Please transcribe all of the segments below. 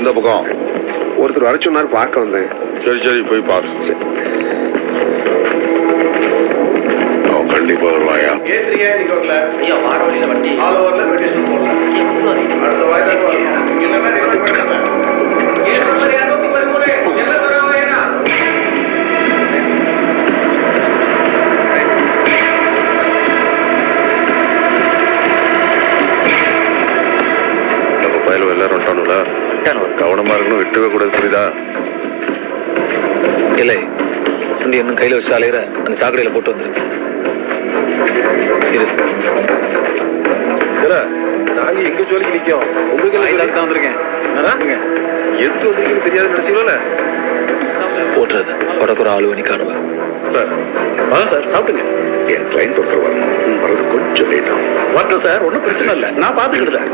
எந்த பக்கம்? ஒருத்தர் வர சொன்னார், பார்க்க வந்தேன். சரி சரி போய் பாரு. அவன் கண்டிப்பா வருவாயா? வார வழியில வண்டி அடுத்த வாய்ப்பு எல்லாரும் கவனமா இருக்கணும், விட்டுவே கூடாது, புரியுதா? இல்லை வண்டி இன்னும் கையில வச்சு அலையிற அந்த சாக்கடையில போட்டு வந்துருக்கு. நாங்க எங்க ஜோலிக்கு நிக்கோம், உங்களுக்கு வந்திருக்கேன். எதுக்கு வந்திருக்கீங்கன்னு தெரியாது நினைச்சீங்களா? போட்டுறது உடக்குற ஆளு வணி காணுவா. சார் சார் சாப்பிடுங்க. என் கிளைண்ட் ஒருத்தர் வரணும், வரது கொஞ்சம் லேட் ஆகும். வரட்டும் சார், ஒன்றும் பிரச்சனை இல்லை, நான் பார்த்துக்கிட்டு சார்.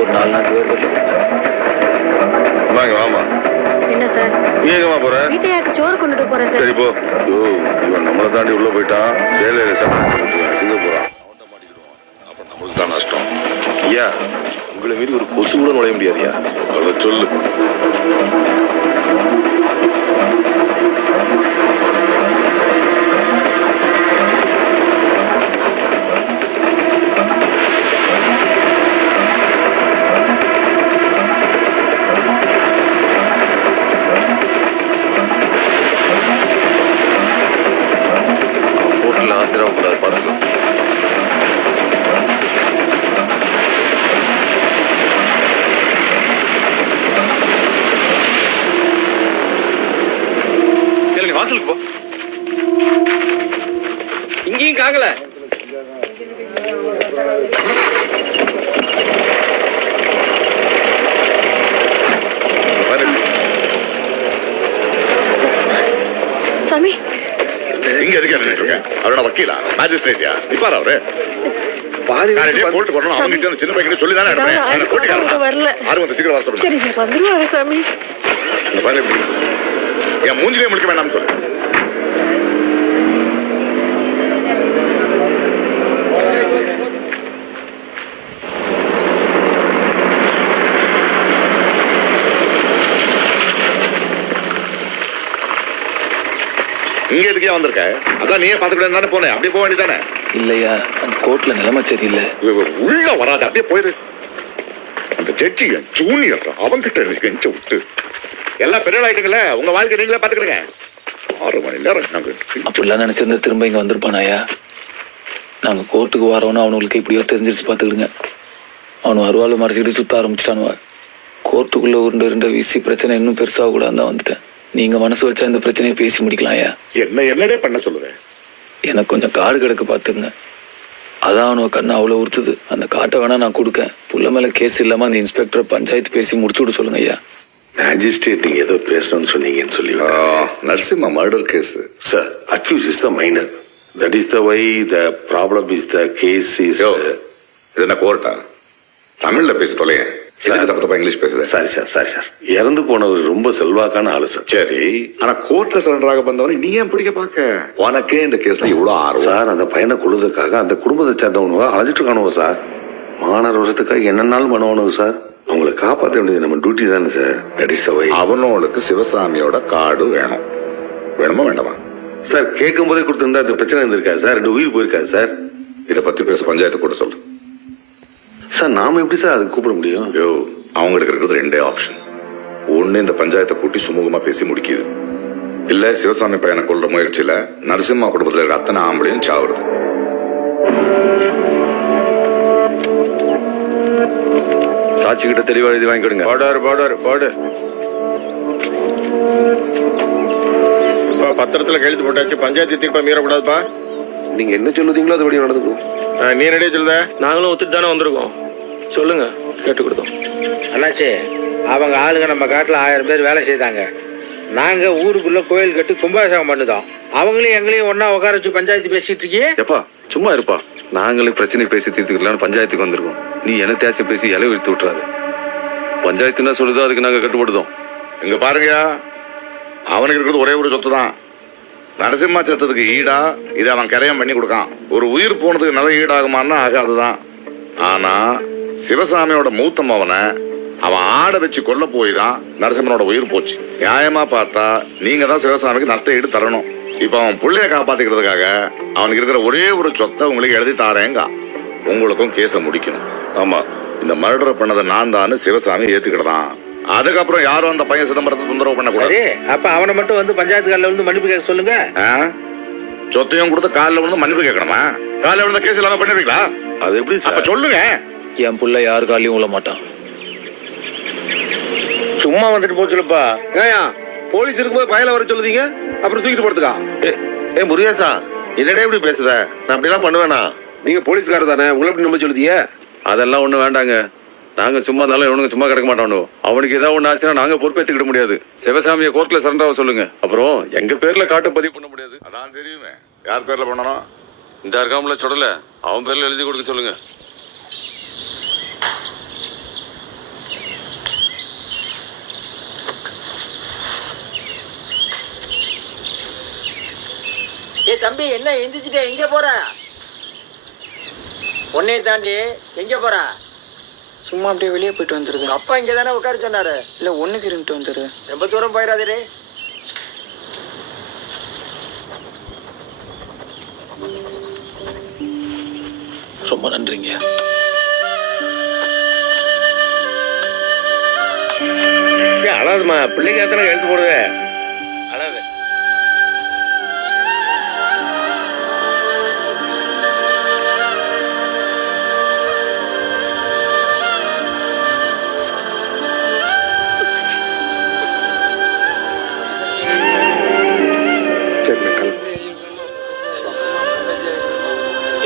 ஒரு 4 நாள் பேர் வாங்க வாமா. என்ன சார்? நீ எங்கம்மா போற? வீட்டையாக்கு சோறு கொண்டுட்டு போறேன் சார். சரி போ. இவன் நம்மளை தாண்டி உள்ள போயிட்டான், சேலையில சிங்க போறான், அப்புறம் நம்மளுக்கு தான் நஷ்டம். ஐயா, உங்களை மீறி ஒரு கொசு கூட நுழைய முடியாதுயா. அதை சொல்லு. ஆசிரமக்கூடாது, பார்த்துக்கோ. வாசலுக்கு போ. இங்கேயும் காக்கல. சாமி இங்க எதுக்கு அவரோட வக்கீலா, மேஜிஸ்ட்ரேட்டியா? நிப்பாரு அவரு. போட்டு போடணும், அவங்க சின்ன பையன் சொல்லி தானே வரல. சீக்கிரம் வர சொல்லுங்க. சரி சார், வந்துருவாங்க சாமி. என் மூஞ்சிலே முடிக்க வேண்டாம்னு சொல்லு. இங்க எதுக்கே வந்திருக்க? அதான் நீயே பாத்துக்கிட்டு தானே போனேன், அப்படியே போக வேண்டியதானே? இல்லையா, அந்த கோர்ட்ல நிலைமை சரியில்லை. உள்ள வராது, அப்படியே போயிரு. அந்த ஜட்ஜி ஜூனியர், அவன்கிட்ட கெஞ்ச விட்டு எல்லாம் பெரிய ஆயிட்டுங்களே, உங்க வாழ்க்கை நீங்களே பாத்துக்கிடுங்க. 6 மணி நேரம் நாங்க அப்படிலாம் நினைச்சிருந்தா திரும்ப இங்க வந்திருப்பானாயா? நாங்க கோர்ட்டுக்கு வரோன்னு அவனுங்களுக்கு இப்படியோ தெரிஞ்சிருச்சு, பாத்துக்கிடுங்க. அவனு அருவாள் மறைச்சிக்கிட்டு சுத்த ஆரம்பிச்சிட்டானுவ. கோர்ட்டுக்குள்ள உருண்ட வீசி பிரச்சனை இன்னும் பெருசாக கூட தான் வந்துட்டேன். நீங்க மனசு வச்சா இந்த பிரச்சனையை பேசி முடிக்கலாம்யா. என்னடே பண்ண சொல்லுவேன்? எனக்கு கொஞ்சம் காடு கிடக்கு பாத்துங்க. அதான் அவனுவ கண்ணு அவ்வளவு உறுத்துது. அந்த காட்டை வேணா நான் கொடுக்கேன். புள்ள மேல கேஸ் இல்லாம அந்த இன்ஸ்பெக்டர் பஞ்சாயத்து பேசி முடிச்சு விட சொல்லுங்க ஐயா. மேஜிஸ்ட்ரேட் நீங்க ஏதோ பேசணும்னு சொன்னீங்கன்னு சொல்லி Narasimha murder case sir. Accuse is the minor. That is the why the problem is the case is. இது என்ன கோர்ட்டா? தமிழ்ல பேச தொலைங்க. இங்கிலீஷ் பேசுறேன். Sorry sir, sorry sir. இறந்து போனவர் ரொம்ப செல்வாக்கான ஆளு சார். சரி, ஆனா கோர்ட்ல சரண்டர் ஆக வந்தவனை நீ ஏன் பிடிக்க பாக்க? உனக்கே இந்த கேஸ்ல இவ்வளவு ஆர்வம் சார். அந்த பையனை கொள்ளுறதுக்காக அந்த குடும்பத்தை சேர்ந்தவனுவா அழைச்சிட்டு இருக்கானுவ சார். மாணவர் வருஷத்துக்காக என்னன்னாலும் பண்ணுவானுங்க சார். அவங்களை காப்பாற்ற வேண்டியது நம்ம டியூட்டி தானே sir. That is the way. அவனோளுக்கு சிவசாமியோட கார்டு வேணும். வேணுமா வேண்டாமா சார்? கேட்கும் போதே கொடுத்திருந்தா இந்த பிரச்சனை இருந்திருக்காது சார். 2 உயிர் போயிருக்காது சார். இதை பத்தி பேச பஞ்சாயத்து கூட சொல்லு சார். நாம எப்படி சார் அதுக்கு கூப்பிட முடியும்? அவங்களுக்கு இருக்கிறது 2 ஆப்ஷன். ஒண்ணு, இந்த பஞ்சாயத்தை கூட்டி சுமூகமா பேசி முடிக்குது. இல்ல சிவசாமி பையனை கொள்ற முயற்சியில நரசிம்மா குடும்பத்துல இருக்கிற அத்தனை ஆம்பளையும் சாவுறது. சாட்சி கிட்ட தெளிவா எழுதி வாங்கிக்கிடுங்க. பாடு பத்திரத்துல கழுத்து போட்டாச்சு. பஞ்சாயத்து தீர்ப்பா மீறக்கூடாதுப்பா. நீங்க என்ன சொல்லுதீங்களோ அதுபடி நடந்துக்கும். நீ ரெடியா சொல்லுத? நாங்களும் ஒத்துட்டு தானே வந்திருக்கோம். சொல்லுங்க, கேட்டு கொடுத்தோம். அண்ணாச்சி, அவங்க ஆளுங்க நம்ம காட்டில் 1000 பேர் வேலை செய்தாங்க. நாங்க ஊருக்குள்ள கோயில் கட்டி கும்பாபிஷேகம் பண்ணுதோம். அவங்களையும் எங்களையும் ஒன்னா உட்கார வச்சு பஞ்சாயத்து பேசிட்டு இருக்கியே. எப்பா சும்மா இருப்பா. நாங்களே பிரச்சனை பேசி தீர்த்துக்கலாம்னு பஞ்சாயத்துக்கு வந்திருக்கோம். நீ என்னத்தையாச்சும் பேசி இலை விழுத்து விட்டுறாது. பஞ்சாயத்து என்ன சொல்லுதோ அதுக்கு நாங்க கட்டுப்படுதோம். இங்க பாருங்கயா, அவனுக்கு இருக்கிறது ஒரே ஒரு சொத்து தான். நரசிம்மா சத்தத்துக்கு ஈடா இதை அவன் கரையம் பண்ணி கொடுக்கான். ஒரு உயிர் போனதுக்கு நல்ல ஈடாகுமான்னா ஆகாதுதான். ஆனா சிவசாமியோட மூத்த மவனை அவன் ஆடை வச்சு கொல்ல போய் தான் நரசிம்மனோட உயிர் போச்சு. நியாயமா பார்த்தா நீங்க தான் சிவசாமிக்கு நஷ்ட ஈடு தரணும். இப்ப அவன் பிள்ளைய காப்பாத்திக்கிறதுக்காக அவனுக்கு இருக்கிற ஒரே ஒரு சொத்தை உங்களுக்கு எழுதி தாரேங்க. உங்களுக்கும் கேஸ முடிக்கணும். ஆமா, இந்த மர்டர் பண்ணதை நான் தான் சிவசாமி ஏத்துக்கிட்டான். அதுக்கப்புறம் யாரும் அந்த பையன் சிதம்பரத்தை தொந்தரவு பண்ணக்கூடாது. சரி, அப்ப அவனை மட்டும் வந்து பஞ்சாயத்து காலில் வந்து மன்னிப்பு கேட்க சொல்லுங்க. சொத்தையும் கொடுத்து காலில் விழுந்து மன்னிப்பு கேட்கணுமா? காலில் விழுந்த கேஸ் இல்லாம பண்ணிருக்கீங்களா? அது எப்படி அப்ப சார்? சொல்லுங்க. என் புள்ள யாரு காலையும் விழ மாட்டான். சும்மா வந்துட்டு போச்சுலப்பா. ஏயா போலீஸ் இருக்கும்போது பயல வர சொல்லுதீங்க, அப்புறம் தூக்கிட்டு போறதுக்கா? ஏ முருகேசா, என்னடா இப்படி பேசுத? நான் அப்படிலாம் பண்ணுவேனா? நீங்க போலீஸ்காரர் தானே, உங்களை எப்படி நம்ப சொல்லுதீங்க? அதெல்லாம் ஒண்ணும் வேண்டாங்க. நாங்க சும்மா இருந்தாலும் இவனுங்க சும்மா கிடக்க மாட்டானோ. அவனுக்கு ஏதாவது ஒண்ணு ஆச்சுன்னா நாங்க பொறுப்பேற்றுக்கிட முடியாது. சிவசாமியை கோர்ட்ல சரண்டர் ஆக சொல்லுங்க. அப்புறம் எங்க பேர்ல காட்ட பதிவு பண்ண முடியாது. அதான் தெரியுமே. யார் பேர்ல பண்ணணும்? இந்த இருக்காமல சொல்லல, அவன் பேர்ல எழுதி கொடுக்க சொல்லுங்க. ஏ தம்பி, என்ன எந்திரிச்சிட்டே எங்க போற? உன்னைய தாண்டி எங்க போற? சும்மா அப்படியே வெளியே போயிட்டு வந்துருது. அப்பா இங்க தானே உட்கார சொன்னாரு. இல்ல ஒண்ணுக்கு இருந்துட்டு வந்துரு. ரொம்ப தூரம் போயிடாதே. ரொம்ப நன்றிங்க. அழாதுமா, பிள்ளைக்கு எத்தனை எழுத்து போடுவே. அழாது.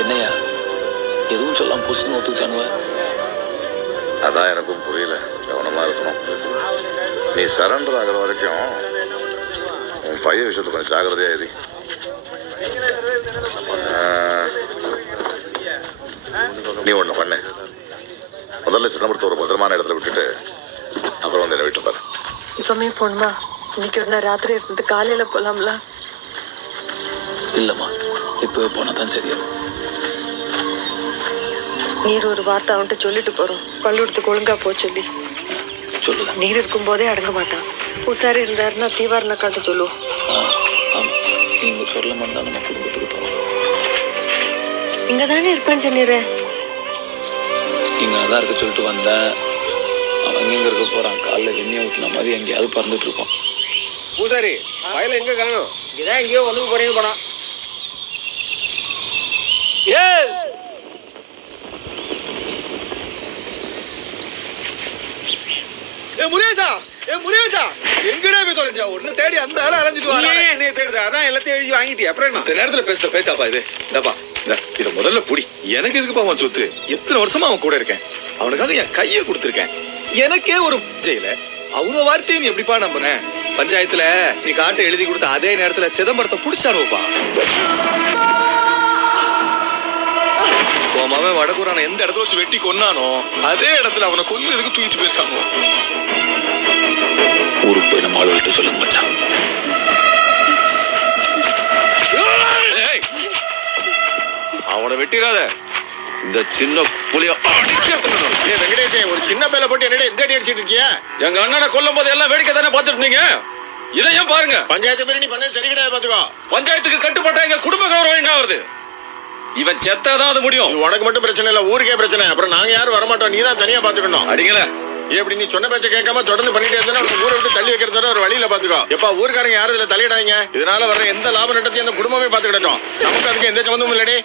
என்னையா எதுவும் சொல்லாம புசுன்னு ஒத்துக்கிட்டானுவ? அதான் எனக்கும் புரியல. கவனமா இருக்கணும். நீ சரண்டர் ஆகிற வரைக்கும் உன் பையன் விஷயத்துல கொஞ்சம் ஜாகிரதையா இரு. நீ ஒண்ணு பண்ணு. முதல்ல சிதம்பரத்தை ஒரு பத்திரமான இடத்துல விட்டுட்டு அப்புறம் வந்து என்ன வீட்டுல பாரு. இப்பமே போகணுமா? இன்னைக்கு ஒரு நாள் ராத்திரி இருந்துட்டு காலையில போலாம்ல? இல்லம்மா, இப்பவே போனா தான் சரியா. நீர் ஒரு வார்த்தை அவன்கிட்ட சொல்லிட்டு போறோம். பள்ளிக்கூடத்துக்கு ஒழுங்கா போ சொல்லி. சொல்லுதான். நீர் இருக்கும் போதே அடங்க மாட்டான். பூசாரி இருந்தாருன்னா தீவாரனை காட்ட சொல்லுவோம். ஆமா, நீங்க சொல்ல மாட்டா நம்ம குடும்பத்துக்கு தோணும். இங்கதானே இருப்பான்னு சொன்னீரு. இங்க அதான் இருக்க சொல்லிட்டு வந்தேன். அவன் எங்க இருக்க போறான்? காலைல வெண்ணியை ஊற்றின மாதிரி எங்கேயாவது பறந்துட்டு இருப்பான். பூசாரி வயல எங்க காணும்? இங்கதான் எங்கேயோ வந்து போறீங்க போனா. முருகேசா, முருகேசா, எங்கடா போய் தொலைஞ்சா? ஒண்ணு தேடி அந்த ஆள அலைஞ்சிட்டு வா. என்ன தேடுது? அதான் எல்லாத்தையும் எழுதி வாங்கிட்டியா? அப்புறம் என்ன? இந்த நேரத்துல பேசுற பேச்சாப்பா இது? இந்தப்பா, இத முதல்ல புடி. எனக்கு எதுக்குப்பா அவன் சொத்து? எத்தனை வருஷமா அவன் கூட இருக்கேன். அவனுக்காக என் கையை கொடுத்துருக்கேன். எனக்கே ஒரு செய்யல. அவங்க வார்த்தையை நீ எப்படிப்பா நம்புறேன்? பஞ்சாயத்துல நீ காட்ட எழுதி கொடுத்த அதே நேரத்துல சிதம்பரத்தை புடிச்சானுப்பா. அவன் வடகுறான எந்த இடத்துல வச்சு வெட்டி கொன்னானோ அதே இடத்துல அவனை கொல்லுறதுக்கு தூக்கிட்டு போயிருக்காங்க. ஊருக்கு போய் நம்ம ஆளுகிட்ட சொல்லுங்க மச்சான். அவனை வெட்டிடாத. இந்த சின்ன புலிய வெங்கடேசே, ஒரு சின்ன பேல போட்டு என்னடா இந்த அடி அடிச்சிட்டு இருக்கியா? எங்க அண்ணனை கொல்லும் போது எல்லாம் வேடிக்கை தானே பார்த்துட்டு இருந்தீங்க. இதையும் பாருங்க. பஞ்சாயத்து பேர் நீ பண்ணது சரி கிடையாது, பாத்துக்கோ. பஞ்சாயத்துக்கு கட்டுப்பட்ட எங்க குடும்ப கௌரவம் என்ன ஆகுது? இவன் செத்தாதான் அது முடியும். உனக்கு மட்டும் பிரச்சனை இல்ல, ஊருக்கே பிரச்சனை. அப்புறம் நாங்க யாரும் வரமாட்டோம். நீ தான் தனியா பாத்துக்கணும். அடிங்கள எப்படி நீ சொன்ன பேச்ச கேட்காம தொடர்ந்து பண்ணிட்டே இருந்தா ஊரை விட்டு தள்ளி வைக்கிறத ஒரு வழியில பாத்துக்கோ. எப்ப ஊருக்காரங்க யாரும் இதுல தலையிடாங்க. இதனால வர்ற எந்த லாப நட்டத்தையும் அந்த குடும்பமே பாத்து கிடக்கும். நமக்கு அதுக்கு எந்த சம்பந்தமும் இல்லடி.